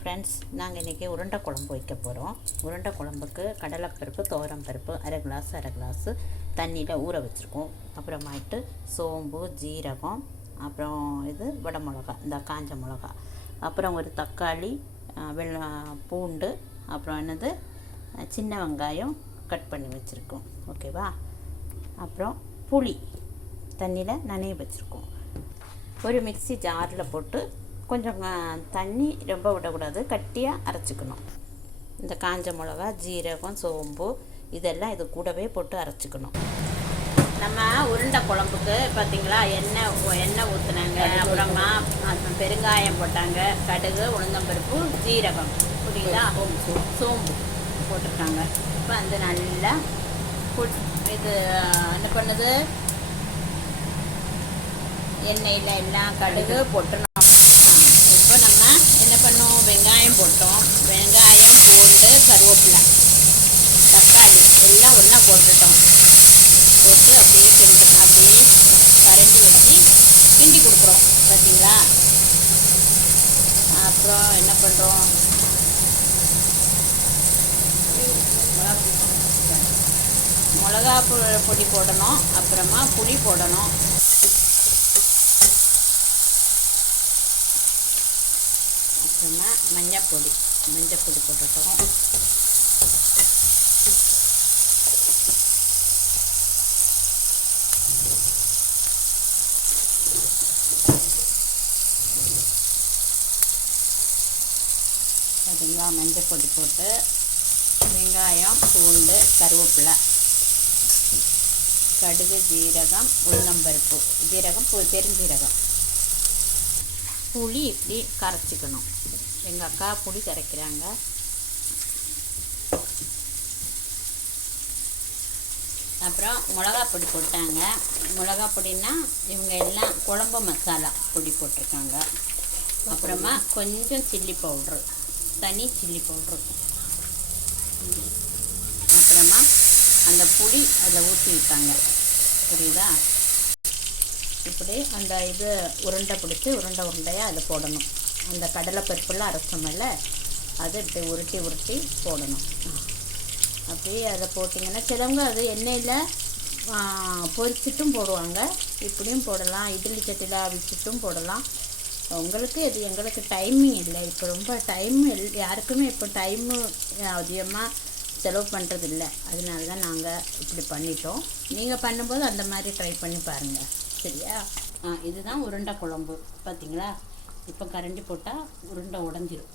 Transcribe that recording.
Friends, நாங்கள் இன்றைக்கி உருண்டை குழம்பு வைக்க போகிறோம். உருண்டை குழம்புக்கு கடலைப்பருப்பு, துவரம்பருப்பு அரை கிளாஸு தண்ணியில் ஊற வச்சுருக்கோம். அப்புறமாயிட்டு சோம்பு, ஜீரகம், அப்புறம் இது வடை மிளகா, இந்த காஞ்ச மிளகா, அப்புறம் ஒரு தக்காளி, பூண்டு, அப்புறம் என்னது சின்ன வெங்காயம் கட் பண்ணி வச்சுருக்கோம். ஓகேவா? அப்புறம் புளி தண்ணியில் நனைய வச்சுருக்கோம். ஒரு மிக்ஸி ஜாரில் போட்டு கொஞ்சம் தண்ணி ரொம்ப விடக்கூடாது, கட்டியாக அரைச்சிக்கணும். இந்த காஞ்ச மிளகா, ஜீரகம், சோம்பு இதெல்லாம் இது கூடவே போட்டு அரைச்சிக்கணும். நம்ம உருண்டை குழம்புக்கு பார்த்திங்களா, எண்ணெய் ஊற்றுனாங்க, அப்புறமா பெருங்காயம் போட்டாங்க, கடுகு, உளுந்தம்பருப்பு, ஜீரகம், புரியுதா, சோம்பு போட்டிருக்காங்க. இப்போ அந்த நல்லா இது என்ன பண்ணுது, எண்ணெயில் எல்லாம் கடுகு போட்டு இப்போ நம்ம என்ன பண்ணோம், வெங்காயம் போட்டோம். வெங்காயம், பூண்டு, கருவேப்பிலை, தக்காளி எல்லாம் ஒன்றா போட்டுட்டோம். போட்டு அப்படியே கரண்டி வச்சு கிண்டி கொடுக்குறோம். பார்த்தீங்களா? அப்புறம் என்ன பண்ணுறோம், மிளகா பொடி போடணும், அப்புறமா புளி போடணும், அப்புறமா மஞ்சள் பொடி போட்டுட்டோம். பார்த்தீங்களா? மஞ்சள் பொடி போட்டு வெங்காயம், பூண்டு, கருவேப்பிலை, கடுகு, ஜீரகம், உளுந்தம்பருப்பு, பெருஞ்சீரகம், புளி இப்படி கரைச்சிக்கணும். எங்கள் அக்கா புளி கரைக்கிறாங்க. அப்புறம் மிளகா பொடி போட்டாங்க. மிளகா பொடின்னா இவங்க எல்லாம் குழம்பு மசாலா பொடி போட்டிருக்காங்க. அப்புறமா கொஞ்சம் சில்லி பவுட்ரு, தனி சில்லி பவுட்ரு, அப்புறமா அந்த புளி அதில் ஊற்றி விட்டாங்க. புரியுதா? இப்படி அந்த இது உருண்டை பிடிச்சி உருண்டையாக அதை போடணும். அந்த கடலைப்பருப்புலாம் அரைச்சோம்ல, அதை இப்படி உருட்டி போடணும். அப்படியே அதை போட்டிங்கன்னா சிலவங்க அது எண்ணெயில் பொரிச்சிட்டும் போடுவாங்க, இப்படியும் போடலாம், இட்லி சட்டியில் அவிச்சிட்டும் போடலாம். உங்களுக்கு இது எங்களுக்கு டைமிங் இல்லை. இப்போ ரொம்ப யாருக்குமே இப்போ டைமு அதிகமாக செலவு பண்ணுறதில்ல. அதனால தான் நாங்கள் இப்படி பண்ணிட்டோம். நீங்கள் பண்ணும்போது அந்த மாதிரி ட்ரை பண்ணி பாருங்கள். சரியா? இதுதான் உருண்டை குழம்பு. பார்த்தீங்களா? இப்போ கரண்டி போட்டால் உருண்டை உடஞ்சிரும்.